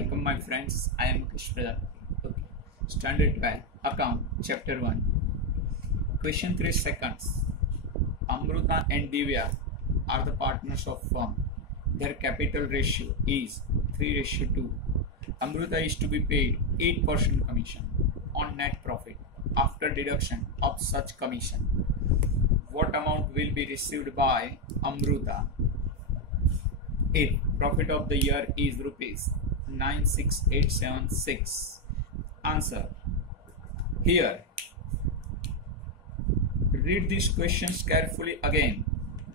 Welcome my friends, I am Mukesh Pradhan. Okay. Standard 12, Account, Chapter 1. Question 3 seconds. Amruta and Divya are the partners of firm. Their capital ratio is 3:2. Amruta is to be paid 8% commission on net profit after deduction of such commission. What amount will be received by Amruta if profit of the year is rupees 96876? Answer. Here, read these questions carefully again.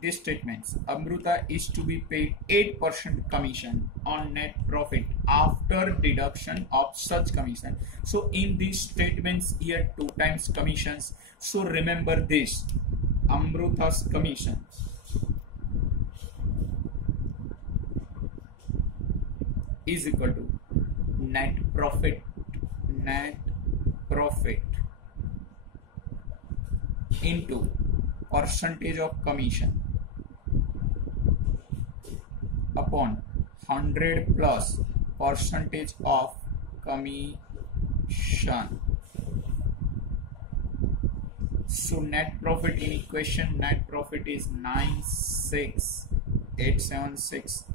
These statements: Amruta is to be paid 8% commission on net profit after deduction of such commission. So in these statements here 2 times commissions. So remember this: Amruta's commission is equal to net profit into percentage of commission upon 100 plus percentage of commission. So net profit in equation, net profit is 96876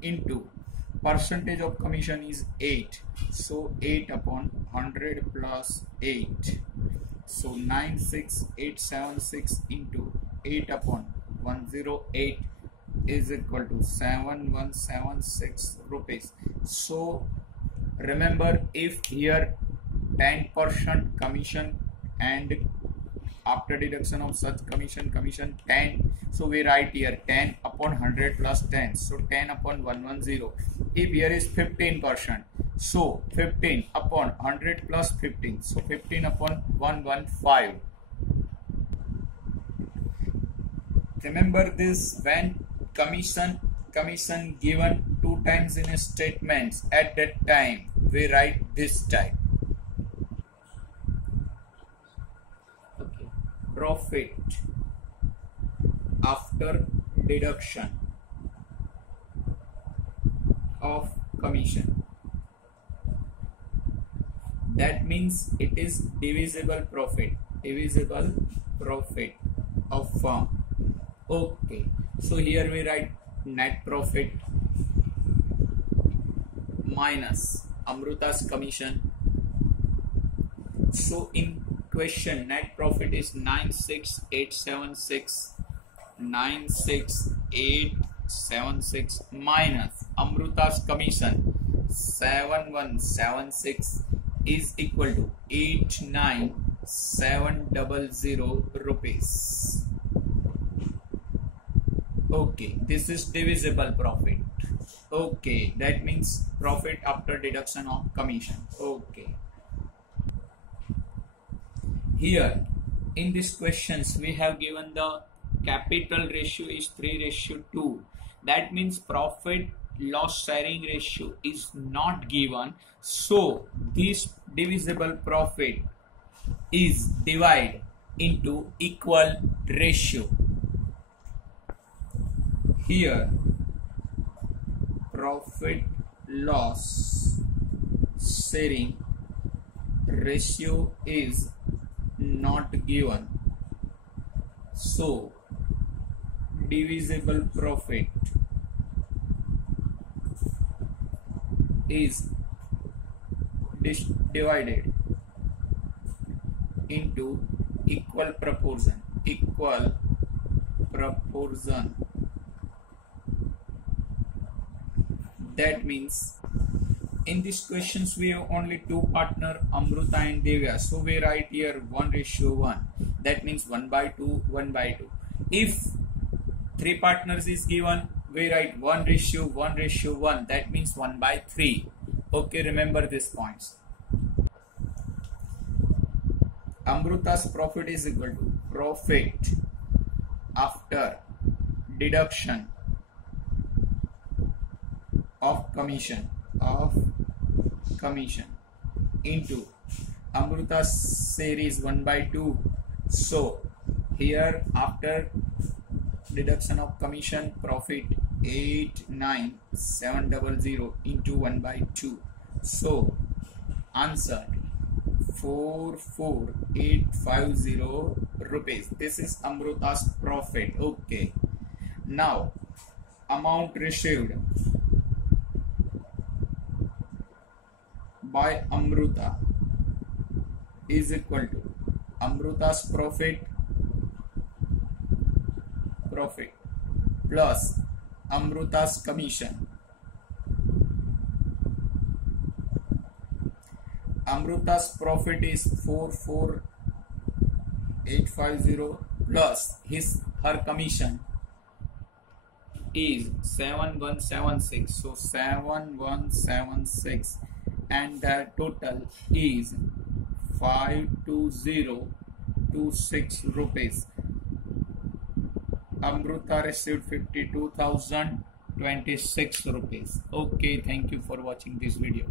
into percentage of commission is 8. So 8 upon 100 plus 8. So 96876 into 8 upon 108 is equal to 7176 rupees. So remember, if here 10% commission and after deduction of such commission 10, so we write here 10 upon 100 plus 10, so 10 upon 110. If here is 15%, so 15 upon 100 plus 15, so 15 upon 115. Remember this: when commission given 2 times in a statement, at that time we write this type. Okay. Profit after deduction of commission. That means it is divisible profit of firm. Okay, so here we write net profit minus Amruta's commission. So in question, net profit is 96876 minus Amruta's commission 7176 is equal to 89700 rupees. Okay, this is divisible profit. Okay, that means profit after deduction of commission. Okay. Here in these questions we have given the capital ratio is 3:2. That means profit loss sharing ratio is not given. So this divisible profit is divided into equal ratio. Here profit loss sharing ratio is not given, so divisible profit is divided into equal proportion. That means in these questions we have only 2 partners, Amruta and Divya, so we write here 1:1. That means 1/2, 1/2. If 3 partners is given, we write 1:1. That means 1/3. Okay, remember these points. Amruta's profit is equal to profit after deduction of commission into Amruta's share is 1/2. So here after deduction of commission, profit 89700 into 1 by 2. So answer 44850 rupees. This is Amruta's profit. Okay. Now amount received by Amruta is equal to Amruta's profit plus Amruta's commission. Amruta's profit is 44850 plus her commission is 7176. So 7176, and the total is 52026 rupees. Amruta received 52,026 rupees. Okay, thank you for watching this video.